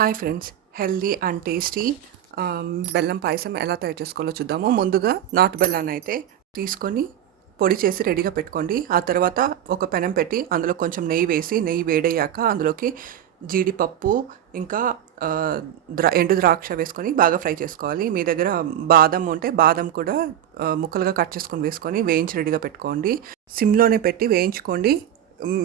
Hi friends, healthy and tasty బెల్లం పాయసం ఎలా తయారు చేసుకోవాలో చూద్దాము. ముందుగా నాటు బెల్లాన్ని అయితే తీసుకొని పొడి చేసి రెడీగా పెట్టుకోండి. ఆ తర్వాత ఒక పెనం పెట్టి అందులో కొంచెం నెయ్యి వేసి, నెయ్యి వేడయ్యాక అందులోకి జీడిపప్పు ఇంకా ఎండు ద్రాక్ష వేసుకొని బాగా ఫ్రై చేసుకోవాలి. మీ దగ్గర బాదం ఉంటే బాదం కూడా ముక్కలుగా కట్ చేసుకొని వేసుకొని వేయించి రెడీగా పెట్టుకోండి. సిమ్లోనే పెట్టి వేయించుకోండి.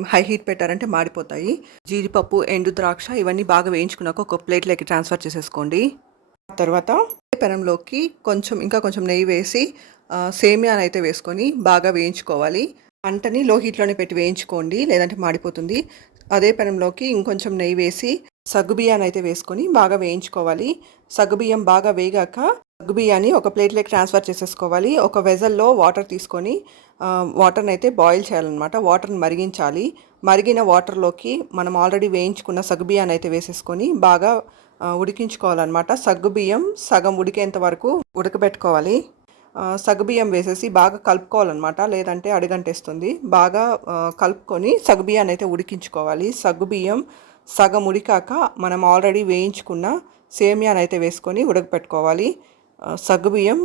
హై హీట్ పెట్టారంటే మాడిపోతాయి. జీడిపప్పు, ఎండు ద్రాక్ష ఇవన్నీ బాగా వేయించుకున్నాక ఒక ప్లేట్లోకి ట్రాన్స్ఫర్ చేసేసుకోండి. తర్వాత పెనంలోకి కొంచెం నెయ్యి వేసి సేమియాని అయితే వేసుకొని బాగా వేయించుకోవాలి. మంటని లో హీట్లోనే పెట్టి వేయించుకోండి, లేదంటే మాడిపోతుంది. అదే పెనంలోకి ఇంకొంచెం నెయ్యి వేసి సగ్గుబియ్యాన్ని అయితే వేసుకొని బాగా వేయించుకోవాలి. సగ్గుబియ్యం బాగా వేగాక సగ్గుబియ్యాన్ని ఒక ప్లేట్లోకి ట్రాన్స్ఫర్ చేసేసుకోవాలి. ఒక వెజల్లో వాటర్ తీసుకొని వాటర్ని అయితే బాయిల్ చేయాలన్నమాట. వాటర్ని మరిగించాలి. మరిగిన వాటర్లోకి మనం ఆల్రెడీ వేయించుకున్న సగ్గుబియ్యాన్ని అయితే వేసేసుకొని బాగా ఉడికించుకోవాలన్నమాట. సగ్గుబియ్యం సగం ఉడికేంత వరకు ఉడకబెట్టుకోవాలి. సగ్గుబియ్యం వేసేసి బాగా కలుపుకోవాలన్నమాట, లేదంటే అడుగంటేస్తుంది. బాగా కలుపుకొని సగ్గుబియ్యాన్ని అయితే ఉడికించుకోవాలి. సగ్గుబియ్యం సగం ఉడికాక మనం ఆల్రెడీ వేయించుకున్న సేమియాని అయితే వేసుకొని ఉడకపెట్టుకోవాలి. సగ్గుబియ్యం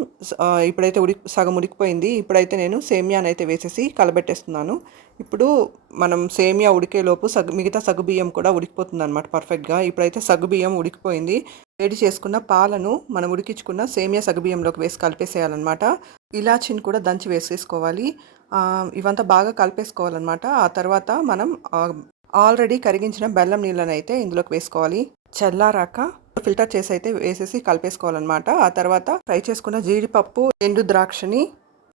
ఇప్పుడైతే సగం ఉడికిపోయింది. ఇప్పుడైతే నేను సేమియాని అయితే వేసేసి కలబెట్టేస్తున్నాను. ఇప్పుడు మనం సేమియా ఉడికేలోపు మిగతా సగ్గుబియ్యం కూడా ఉడికిపోతుంది అనమాట పర్ఫెక్ట్గా. ఇప్పుడైతే సగ్గుబియ్యం ఉడికిపోయింది. వేడి చేసుకున్న పాలను మనం ఉడికించుకున్న సేమియా సగ్గుబియ్యంలోకి వేసి కలిపేసేయాలన్నమాట. ఇలాచిని కూడా దంచి వేసేసుకోవాలి. ఇవంతా బాగా కలిపేసుకోవాలన్నమాట. ఆ తర్వాత మనం ఆల్రెడీ కరిగించిన బెల్లం నీళ్ళని అయితే ఇందులోకి వేసుకోవాలి. చల్లారాక ఫిల్టర్ చేసి అయితే వేసేసి కలిపేసుకోవాలన్నమాట. ఆ తర్వాత ఫ్రై చేసుకున్న జీడిపప్పు, ఎండు ద్రాక్షని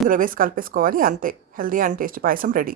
ఇందులో వేసి కలిపేసుకోవాలి. అంతే, healthy and tasty payasam ready.